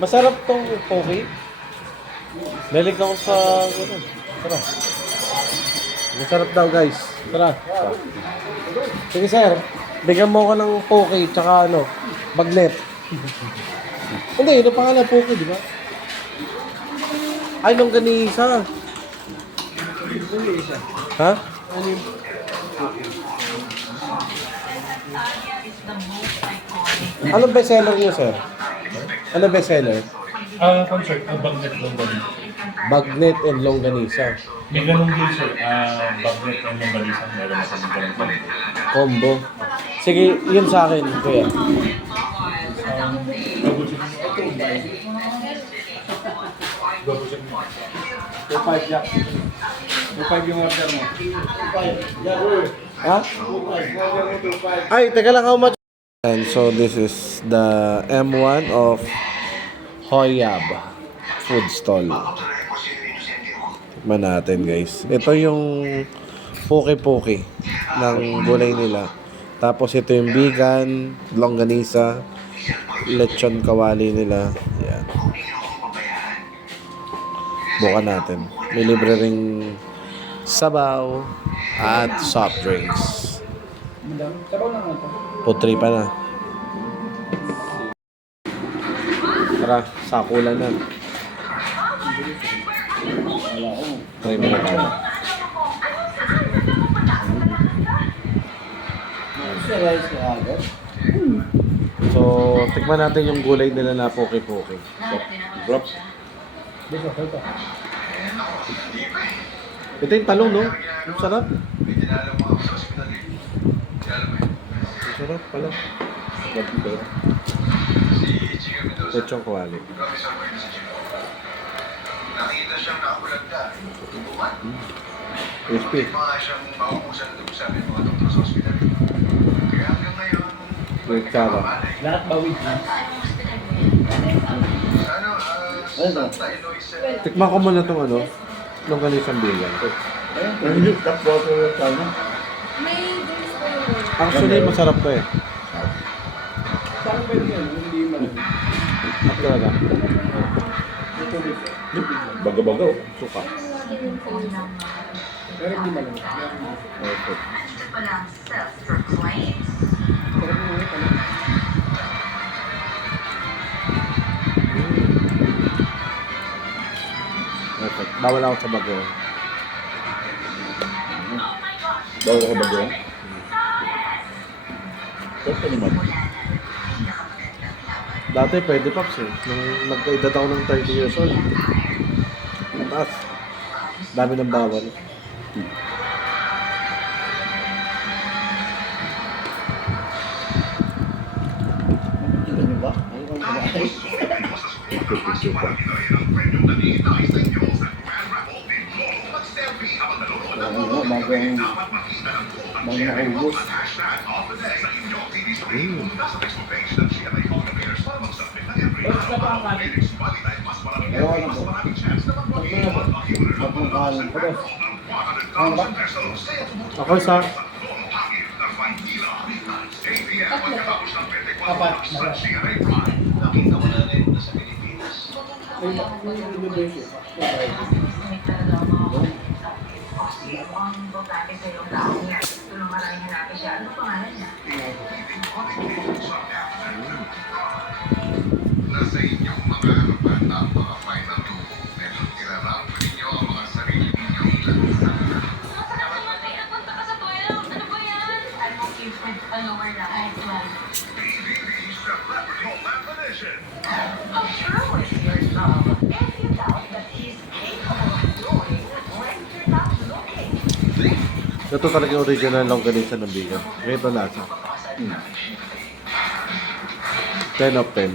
Masarap tong poke. Balik ako sa gano'n. Tara. Masarap daw guys. Tara. Sige sir. Bigyan mo ko ng poke tsaka ano, bagnet. Hindi, yun ang pangalan poke, di ba? Ay, longganisa. Ha? Ano yung anong bestseller niyo, sir? Ano bestseller? Concert, bagnet lang ba? Bagnet and longganisa. May ganun din sir, bagnet and longganisa. Meron ako ng ganun. Combo. Sige, yun sa akin, kuya. Gabusin mo. 2.5 Jack. 2.5 yung order mo. 2.5. Yeah, Ha? 2.5. Ay, teka lang, how much? And so this is the M1 of Hoyab food stall. Tikman natin guys. Ito yung poke-poke ng gulay nila. Tapos ito yung vegan, longganisa, lechon kawali nila. Yan. Bukan natin. May libre ring sabaw at soft drinks. Sabaw lang ito. Putri pa na. Tara, sakulan na. Try mo na tayo. Rice ka agad. So, tikman natin yung gulay nila na poke-poke. Drop. Dito, ito. Ito yung talong, no? Ang sarap. Ang sarap pala. Lechon kawali. Nakita siyang nakapulagda. Crispy. Mga siyang mauusan doon sa mga doktor sa ospital. Kaya hanggang ngayon, With kara. Lahat bawid na. sana, tayo Lois, Tikman ko muna itong ano, longganisang vegan. Ayun, hindi. Tap water yung sana. May drinks po yun. Actually, masarap to eh. Saan pwede yan? Hindi man. At talaga. Baga-baga. Suka. Pero hindi man. Okay. Sarap mo ulit. Perfect. Bawal ako sa bago. Bago ka baga? Basta naman. Dati pwede paps eh. Nung nagkaedad ako ng 30 years old. Mataas. Dami ng bawal. Tingnan niyo ba? Ano kang kumain? Oo, bago naubos. Ewan na po. Bagong kahalan ko daw. Ano ba? Ako sa Apat. Nasa inyong mga harapan ang mga final tubo. Pero irarap ninyo ang mga sarili ninyong lahat. Sa Leprechaun Lamp Edition. ito talaga yung original longganisa ng vegan. Ganito lasa. 10 of 10.